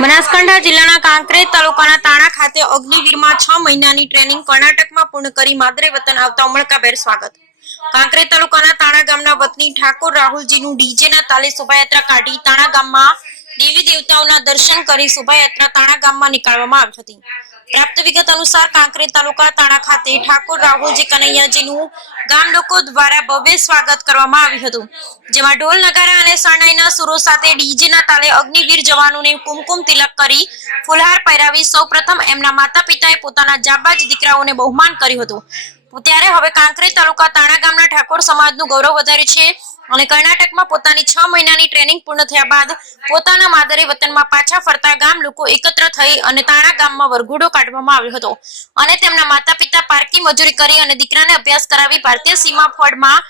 બનાસકાંઠા જિલ્લાના કાંકરેજ તાલુકાના તાણા ખાતે અગ્નિવીરમાં 6 મહિનાની ટ્રેનિંગ કર્ણાટકમાં પૂર્ણ કરી માદરે વતન આવતા ઉમળકાભેર સ્વાગત। કાંકરેજ તાલુકાના તાણા ગામના વતની ઠાકોર રાહુલજીનું ડીજેના તાલે શોભાયાત્રા કાઢી તાણા ગામમાં દેવી દેવતાઓના દર્શન કરી શોભાયાત્રા તાણા ગામમાં નીકાળવામાં આવી હતી। પ્રાપ્ત વિગત અનુસાર કાંકરેજ તાલુકા તાણા ખાતે ઠાકોર રાહુલજી કનૈયાજીનું ગામ લોકો દ્વારા ભવ્ય સ્વાગત કરવામાં આવ્યું હતું, જેમાં ઢોલ નગારા અને શરણાઈના સુરો સાથે ડીજેના તાલે અગ્નિવીર જવાનોને કુમકુમ તિલક કરી ફુલહાર પહેરાવી સૌપ્રથમ એમના માતા પિતાએ પોતાના જાબાજ દીકરાઓને બહુમાન કર્યું હતું। ત્યારે હવે કાંકરેજ તાલુકા તાણા ગામના ઠાકોર સમાજનું ગૌરવ વધાર્યું છે અને કર્ણાટકમાં પોતાની 6 મહિનાની ટ્રેનિંગ પૂર્ણ થયા બાદ પોતાના માદરે વતનમાં પાછા ફરતા ગામ લોકો એકત્ર થઈ અને તાણા ગામમાં વરઘોડો કાઢવામાં આવ્યો હતો અને તેમના માતા પિતા પારકી મજૂરી કરી અને દીકરાને અભ્યાસ કરાવી ભારતીય સીમા ફળમાં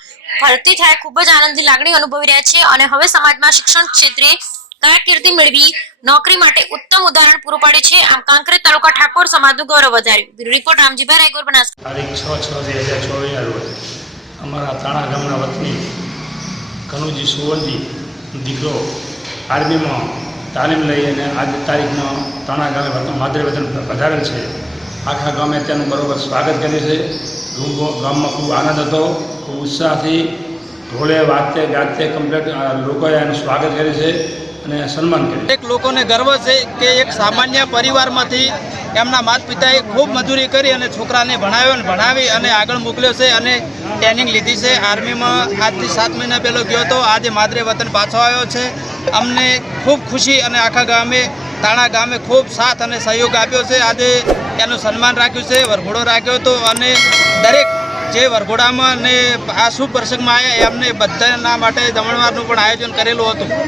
ભરતી થાય ખૂબ જ આનંદની લાગણી અનુભવી રહ્યા છે અને હવે સમાજમાં શિક્ષણ ક્ષેત્રે કારકિર્દી મેળવી નોકરી માટે ઉત્તમ ઉદાહરણ પૂરું પાડે છે। આમ કાંકરેજ તાલુકા ઠાકોર સમાજનું ગૌરવ વધાર્યું। રિપોર્ટ રામજીભાઈ રાયગોર, બનાસકાંઠા। તારીખ 6/6/2024 ના રોજ અમારા તાણા ગામના વતની કનુજી સુવનજી દીકરો આર્મીમાં તાલીમ લઈ અને આજ તારીખનો તાણા ગામે માદરે વતન પધારેલ છે। આખા ગામે તેનું બરોબર સ્વાગત કર્યું છે। ગામમાં ખૂબ આનંદ હતો, ખૂબ ઉત્સાહથી ઢોળે વાગતે ગાતે કમ્પ્લેટ લોકોએ એનું સ્વાગત કર્યું છે અને સન્માન કર્યું। એક લોકોને ગર્વ છે કે એક સામાન્ય પરિવારમાંથી એમના માતા પિતાએ ખૂબ મજૂરી કરી અને છોકરાને ભણાવી અને આગળ મોકલ્યો છે અને ટ્રેનિંગ લીધી છે। આર્મીમાં આજથી 7 મહિના પહેલો ગયો હતો, આજે માદરે વતન પાછો આવ્યો છે। અમને ખૂબ ખુશી અને આખા ગામે તાણા ગામે ખૂબ સાથ અને સહયોગ આપ્યો છે। આજે એનું સન્માન રાખ્યું છે, વરઘોડો રાખ્યો હતો અને દરેક જે વરઘોડામાં અને આ શુભ પ્રસંગમાં આવ્યા એમને બધાના માટે જમણવારનું પણ આયોજન કરેલું હતું।